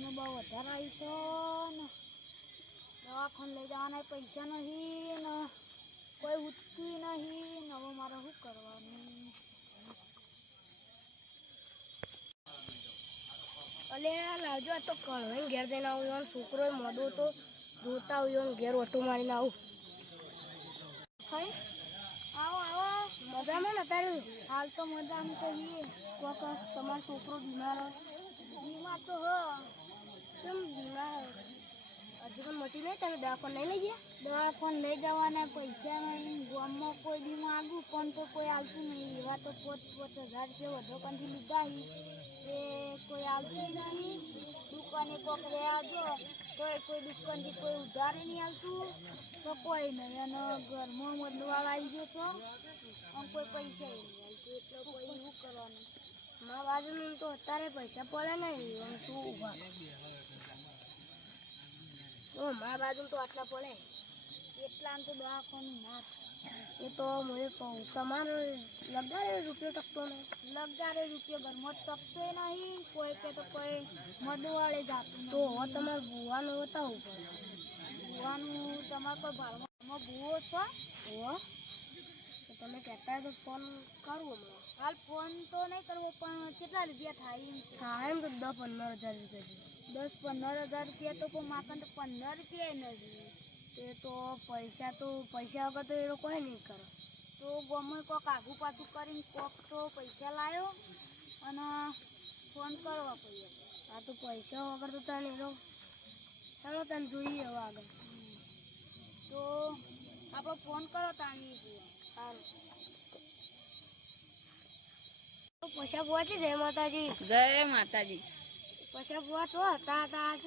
ગરમી બહુ વધારે આવી છે ને. દવાખાને લઈ જવાના પૈસા નહીં ને. કોઈ ઉઠતી નહીં ને. હવે મારે શું કરવાનું? અલે લાવજો આ તો કળવાઈને ઘેર જઈને આવું એવાનો છોકરો મોડો તો જોતા આવ્યો ને ઘેર ઓટો મારીને આવું. આવો આવો. મજામાં ને અત્યારે હાલ તો મજામાં કહીએ તમારો છોકરો બીમાર બીમાર તો હ. કેમ બીમાર? હજી પણ મટી નહીં તમે દવાખાને નહીં લઈ ગયા? દવાખાને લઈ જવાના, પૈસા નહીં, ગામમાં કોઈ બી માગું, પણ તો કોઈ આવતું નહીં. એવા તો પોત પોત હજાર રૂપિયા વધુ કંથી લીધા એ કોઈ આવતું નહીં. દુકાને કોક રહ્યા જો તો કોઈ દુકાનથી કોઈ ઉધારે નહીં આવતું. તો કોઈ નહીં. અને ઘરમાં મદવાળા આવી ગયો તો, આમ કોઈ પૈસા નહીં આવતું. એટલે કોઈ શું કરવાનું. મારા બાજુ તો અત્યારે પૈસા પડે નહીં. શું ઊભા? તો મારા બાજુ તો આટલા પડે. એટલા તો ના એ તો હું કહું, તમારે લગાડે રૂપિયો ટકતો નહીં. લગારે રૂપિયા ઘરમાં તકતો નહીં. કોઈ કે તો કોઈ મદવાળે જાતું તો હવે તમારે ભૂવાનું બતાવવું પડે ભૂવાનું તમારે કોઈ ભાડમાં ભૂવો છો? ઓહો તો તમે કહેતા તો ફોન કરું હમણાં. હાલ ફોન તો નહીં કરવો પણ કેટલા રૂપિયા થાય એમ થાય એમ તો દસ પંદર હજાર રૂપિયા. દસ પંદર હજાર રૂપિયા તો કોઈ માકન તો પંદર રૂપિયા નથી તે તો પૈસા તો પૈસા વગર તો એ લોકો કંઈ નહીં કરો. તો ગમે કોક આઘું પાછું કરીને કોક તો પૈસા લાવ્યો અને ફોન કરવા પડ્યો. આ તો પૈસા વગર તો તને એ ચાલો તને જોઈએ હવે આગળ. તો આપણે ફોન કરો તાણી. જઈએ સારું પૈસા પહોંચી જય માતાજી. જય માતાજી. પૈસા પહોંચો હતા હતા આજ.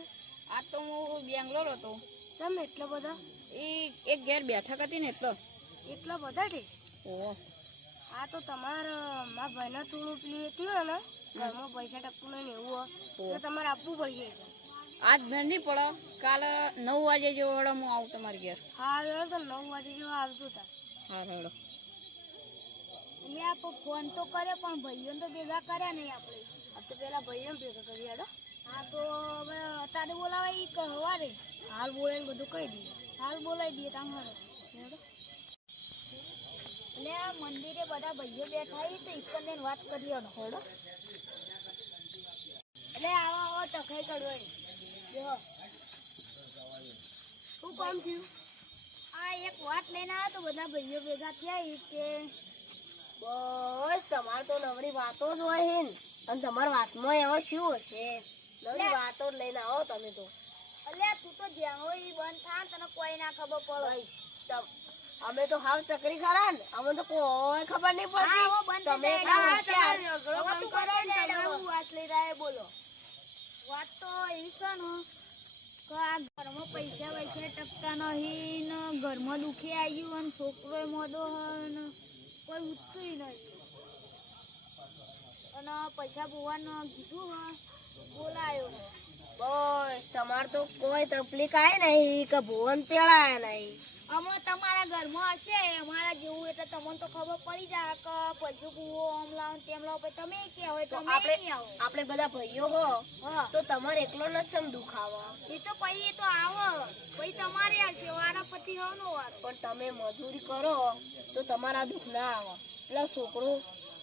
આ તો હું બેંગ્લોર હતો. ચમ એટલો બધા? એ એક ઘેર બેઠક હતી ને એટલો. એટલા બધા ઠીક ઓહ આ તો તમારા મારા ભાઈને થોડું પેલી હતી ને ઘરમાં પૈસા ટકતું નહીં એવું હોય તો તમારે આપવું પડશે. આજ મેળ નહીં પડો. કાલે નવ વાગે જેવો વડો હું આવું તમારી ઘેર. હા તો નવ વાગે જેવા આવતું તા હા રેડો એટલે આપણે ફોન તો કર્યો પણ ભાઈઓને તો ભેગા કર્યા નહીં આપણે. આ તો પેલા ભાઈઓ ભેગા કરી હેડો. હા તો હવે અત્યારે બોલાવે એ કહેવા રે હાલ બોલે બધું કહી દઈએ. હાલ બોલાવી દઈએ તમારે એટલે આ મંદિરે બધા ભાઈઓ બેઠા હોય તો ઈકને વાત કરીએ હેડો હોડો. એટલે આવો આવો ટકાઈ કરવા જો શું કામ થયું? આ એક વાત લઈને આવ્યા તો બધા ભાઈઓ ભેગા થયા કે બસ તમારે તો નવરી વાતો જ હોય હિન અને તમારા વાતમાં એવો શું હશે? નવરી વાતો લઈને આવો તમે તો. અલ્યા તું તો જ્યાં હોય ઈ બંધ થા તને કોઈ ના ખબર પડે. અમે તો હાવ ચકરી ખરા ને. અમે તો કોઈ ખબર નહીં પડતી. તમે વાત લઈ રહ્યા એ બોલો. વાત તો એવી છે ઘરમાં પૈસા વૈસા ટકતા નહીં ને ઘરમાં દુખી આવ્યું અને છોકરો મોદો હોય કોઈ ઉઠતું નહીં. અને પૈસા બોવાનું કીધું બોલાયો બસ, તમારે તો કોઈ તકલીફ આવે નહીં કે ભુવન તેડાય નહીં. અમે તમારા ઘરમાં હશે અમારા જેવું એટલે તમને તો ખબર પડી જાય કે પૈસા કુવો આમ લાવ તેમ લાવ તમે કે હોય તો આપણે આપણે બધા ભાઈઓ હો તો તમારે એકલો નથી સમ દુખાવો એ તો પછી એ તો આવો. પછી તમારે હશે વારા પછી હવનો વાર. પણ તમે મજૂરી કરો તો તમારા દુઃખ ના આવે. એટલે છોકરો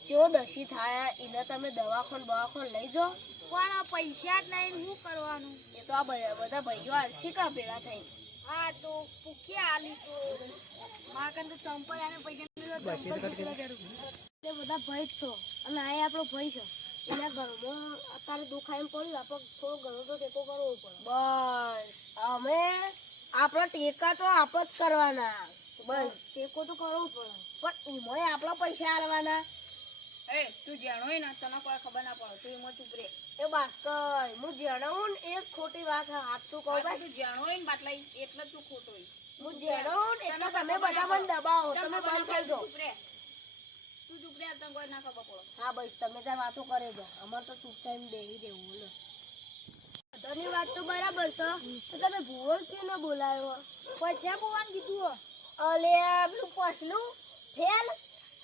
જો દશી થાય એને તમે દવાખાન બવાખાન લઈ જાઓ. પણ પૈસા જ નહીં શું કરવાનું? એ તો આ બધા ભાઈઓ આલસી કા ભેળા થઈને. હા તો પૂખ્યા આલી તો. માકન તો ચંપલ અને પૈસા બધા ભય જ છો. અને આ આપણો ભય છે. એના ઘરમાં અત્યારે દુખાય એમ પડ્યું આપણે થોડો ઘણો તો ટેકો કરવો પડે. બસ. અમે આપણો ટેકા તો આપ જ કરવાના. બસ. ટેકો તો કરવો પડે. પણ એમાંય આપણા પૈસા આલવાના એ તું જાણો ને તને કોઈ ખબર ના પડે તું એમાં ચૂપ રે એ ભાસ્કર હું જણાવું ને એ જ ખોટી વાત છે. કહું ભાઈ તું જાણો ને બાટલા એટલે તું ખોટો હું જણાવું એટલે તમે બધા મને દબાવો તમે બંધ ના થઈ જાઓ. તું ચૂપ રે તું ચૂપ રે તને કોઈ ના ખબર પડે. હા બસ તમે ત્યાં વાતો કરે જો અમારે તો ચૂપચાપ બેહી રહેવું ને બધાની વાત તો બરાબર છે તો તમે ભૂવન કેમ ન બોલાયો? પછી બોવાનું કીધું અલે પેલું પછલું ફેલ.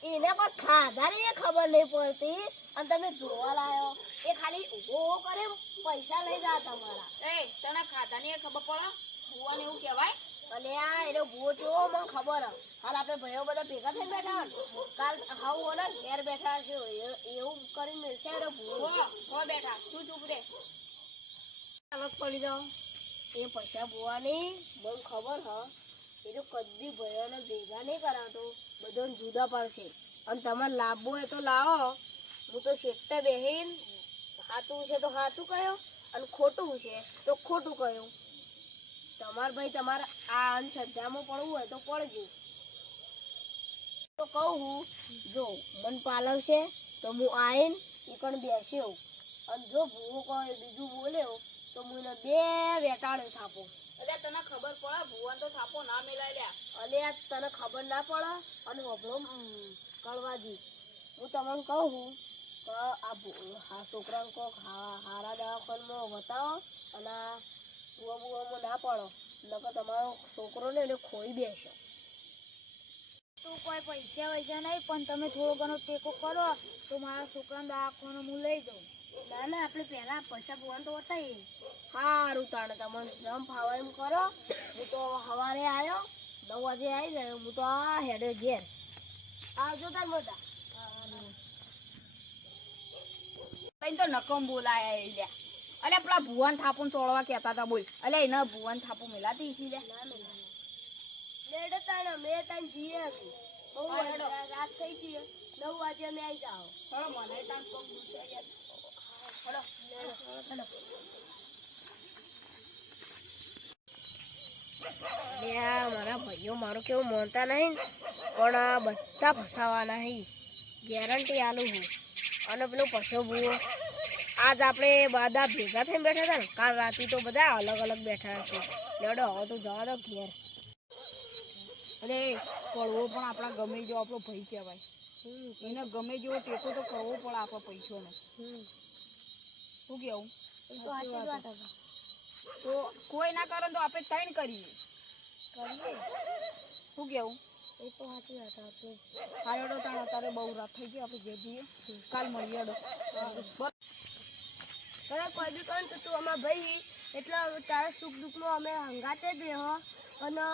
એને પણ ખાધાને એ ખબર નહીં પડતી. અને તમે જોવા લાયો. એ ખાલી ઊભો કરે પૈસા લઈ જા તમારા. એ તને ખાતા એ ખબર પડે? ભૂવાને એવું કહેવાય? અને આ એનો ભૂવો જો મને ખબર હાલ આપણે ભાઈઓ બધા ભેગા થઈને બેઠા કાલ હાવ ઓલા ઘેર બેઠા છે એવું કરીને મિલશે એનો ભૂવો. હો બેઠા. તું ચૂપ રે. અલગ પડી જાઓ. એ પૈસા ભૂવાની મને ખબર હ. એ તો કદી ભયોને ભેગા નહીં કરાવતો. બધાને જુદા પડશે. અને તમારે લાવવો હોય તો લાવો. હું તો શેકટા બેહીન સાચું છે તો સાચું કહ્યું અને ખોટું છે તો ખોટું કહ્યું તમારે ભાઈ તમારે આ અંધશ્રદ્ધામાં પડવું હોય તો પડજો. તો કહું હું, જો મન પાલવશે તો હું આવીને એ પણ બેસ્યો અને જો ભૂવો કોઈ બીજું બોલ્યો તો એને બે વેટાળે થાપો. એટલે તને ખબર પડે? ભૂવાન તો થાપો ના મેલાય લ્યા આ તને ખબર ના પડે? અને હોભળો કળવાજી હું તમને કહું છું કે આ છોકરાને કોક હારા દવાખાનમાં બતાવો અને ભૂવા ભૂવામાં ના પડો. નકર તમારો છોકરો ને એને ખોઈ બેસે તું કોઈ પૈસા વૈસા નહીં પણ તમે થોડો ઘણો ટેકો કરો તો મારા છોકરાને દવાખાનું હું લઈ જાઉં. ના ના આપણે પહેલા પૈસા ભગવાન તો બતાવીએ સારું તાણે તમને જમ ફાવે એમ કરો. હું તો સવારે આવ્યો નવ વાગે આવી ગયો હું તો આ હેડે ઘેર. આવજો તાર મોટા કઈ તો નકમ બોલાય એ લ્યા. અલે પેલા ભુવન થાપો ચોળવા કહેતા હતા બોલ. અલે એને ભુવન થાપુ મેલાતી છી લ્યા. લેડો તાણે મેં તાને જીએ હતી બહુ રાત થઈ ગઈ નવ વાગે મેં આવી જાઓ. મને તાણ પગ યાર મારા ભાઈઓ મારું કેવું માનતા નહીં પણ આ બધા ફસાવાના નહીં ગેરંટી આલું હું. અને પેલો પશુ ભૂવો. આજ આપણે બધા ભેગા થઈને બેઠા હતા ને કાલ રાતે તો બધા અલગ અલગ બેઠા છે લડો હવે તો જવા દો ઘેર. અરે પડવો પણ આપણા ગમે જેવો આપણો ભાઈ કહેવાય. એને ગમે જેવો ટેકો તો કરવો પડે આપણો પૈસોનો. શું કેવું? તો કોઈ ના કરો તો આપણે ત્રણ કરીએ. શું કેવું? એ તો સાચી વાત આપણે હારેડો તાણ અત્યારે બહુ રાત થઈ ગઈ આપણે જઈએ. કાલ મળીએ હેડો બસ કોઈ બી કર તો તું અમારા ભાઈ એટલે તારા સુખ દુઃખમાં અમે હંગાતે જ રહો અને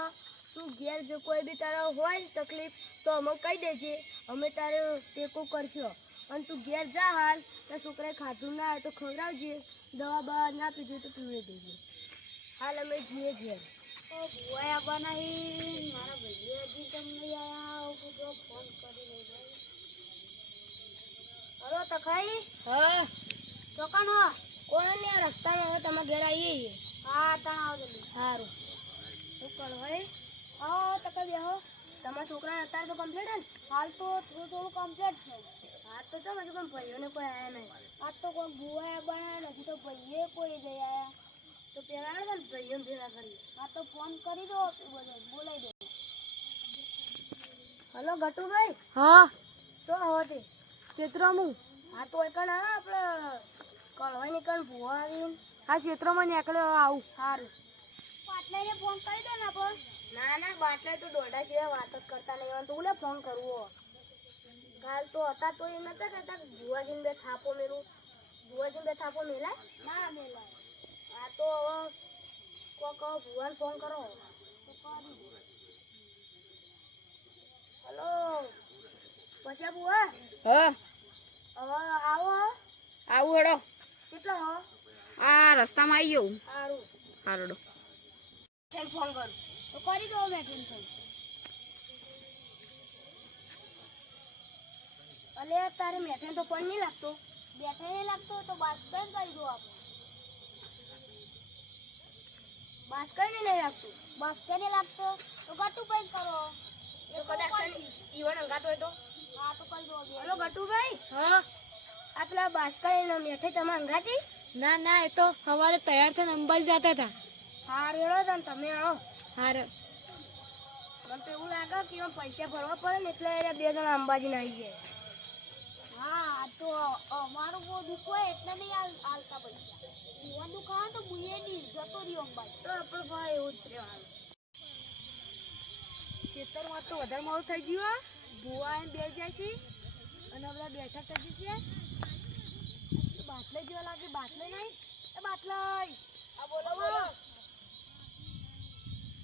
તું ઘેર જો કોઈ બી તારા હોય તકલીફ તો અમે કહી દેજે. અમે તારે ટેકો કરશો. અને તું ઘેર જા હાલ. તો છોકરાએ ખાધું ના હોય તો ખવડાવજે. દવા બવા ના પીધી તો પીવડી દેજે હાલ અમે જઈએ ઘેર. તો ભુવાયા મારા ભાઈએ હજી કેમ નહીં આવ્યા ફોન કરી હલો તખાઈ? હા. ચોકાનો કોઈ રસ્તામાં? હવે તમે ઘેર આવીએ હા તણ આવો જલ્દી. સારું શું કરો ભાઈ હા તકા બેહો. તમારા છોકરા અત્યારે તો કમ્પ્લીટ ને? હાલ તો થોડું થોડું કમ્પ્લીટ છે. હા તો ચાલો હજુ પણ ભાઈઓને કોઈ આવ્યા નહીં. આજ તો કોઈ ભુવાયા બનાવ્યા નથી તો ભાઈએ કોઈ જઈ આવ્યા તો પેલા ને ને ભાઈઓને ભેગા કરી. આ તો ફોન કરી દો બોલાવી દો. હલો ગટુભાઈ? હા. શું હોતી ક્ષેત્રમાં. હા તો એક ના હા આપણે કળવા નીકળ કણ ભૂવા આવી હા. ક્ષેત્રમાં નીકળ્યો આવું. સારું બાટલાઈને ફોન કરી દો ને આપણે. ના ના બાટલા તો દોઢા સિવાય વાત જ કરતા નહીં. હોય તો ઉલે ફોન કરવો. કાલ તો હતા તો એમ નતા કહેતા કે ભુવાજીને બે થાપો મેલું ભુવાજીને બે થાપો મેલાય? ના મેલાય. આ તો હવે કોક ભુવાને ફોન કરો. હલો? પછી ભુવા? હા. હવે આવો આવું હેડો. કેટલો હો? આ રસ્તામાં આવી ગયો સારું સારું ફોન કરું. તો કરી દો મેં ટેન્શન અલે તારે મેઠે તો પણ નહીં લાગતો. બેઠા નહીં લાગતો તો બાસ કઈ કરી દો આપણે. બાસ કઈ નહીં લાગતું. બાસ્કર નહીં લાગતો તો ગટુ પૈ કરો. તો કદાચ ઈવન અંગાતો હોય તો. હા તો કરી દો હેલો ગટુભાઈ હા. આ પેલા બાસ્કા મેઠે તમે અંગાતી? ના ના એ તો સવારે તૈયાર થઈને અંબાજી જતા હતા. હા રેડો તને તમે આવો. હારે. મને તો એવું લાગે કે પૈસા ભરવા પડે ને એટલે બે જણા અંબાજી ના આવી જાય હા તો અમારું બહુ દુઃખ હોય એટલે નહીં હાલ- હાલતા પૈસા. ભુવન દુઃખ તો બુએ નહીં જતો રહ્યો અંબાજી. તો આપણે ભાઈ એવું જ રહેવાનું ખેતરમાં તો વધારે મોડું થઈ ગયું ભૂવા એમ બે જાય છે. અને બધા બેઠા કરી છે. બાટલે જેવા લાગે બાટલે નહીં? એ બાટલે. આ બોલો બોલો.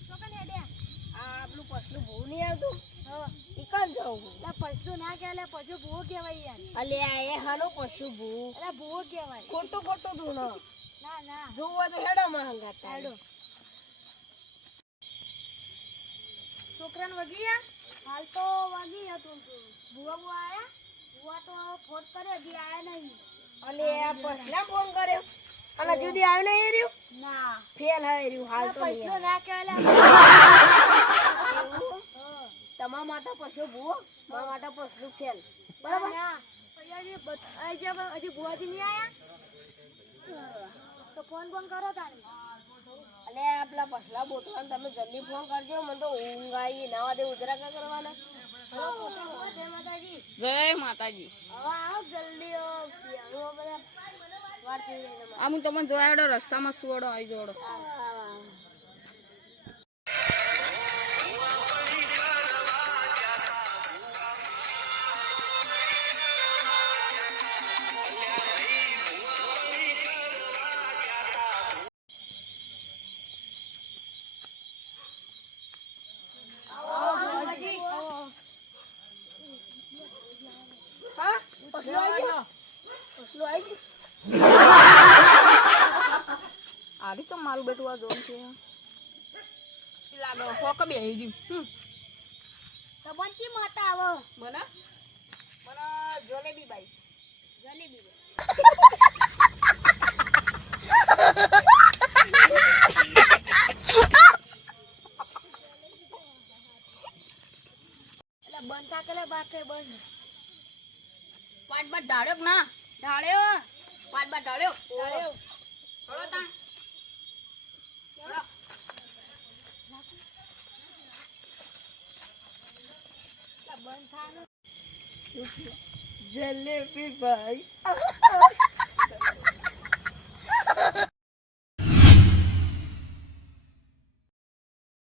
શું કે આ આપણું પસલું બહુ નહીં આવતું. હવે ઈકન એટલે પછલું ના કહેવાય એટલે ભૂવો કહેવાય યાર. અલે આ એ હાનો પશુ ભૂ એટલે ભૂવો કહેવાય. ખોટું ખોટું તું ના ના. જોવું તો હેડો માં હેડો. છોકરાને વગી ગયા? હાલ તો વાગી ગયા તું ભૂવા બુવા આયા? ભૂવા તો ફોન કર્યો હજી આયા નહીં. અલે આ પસલા ફોન કર્યો? અને જુદી આવ્યો નહીં રહ્યું? ના. ફેલ હાય રહ્યું હાલ તો ના કહેવાય? તમારા માટે પશુ ભૂ મારા માટે પશુ ખેલ. બરાબર? હજી ભુવાજી નહીં આયા? તો ફોન ફોન કરો તારે. અલે આપલા પેલા પસલા બોતલા તમે જલ્દી ફોન કરજો મને તો ઊંઘ આવી. નાવા દે ઉજરા કા કરવાના? જય માતાજી. જય માતાજી. હવે આવો જલ્દી હવે બધા વાર થઈ રહી છે તમને જોયાડો રસ્તામાં સુવડો આવી જોડો લાગે હોક બેહી ગયું? હમ. કી મત આવો. મને? મને જલેબી બાઈ. જલેબી થા કરે બાકે બંધ. પાંચ બાર ઢાળ્યો ના? ઢાળ્યો. પાંચ બાર ઢાળ્યો. ઢાળ્યો. તા હળો એટલે બંધ થા ને જલેબી ભાઈ.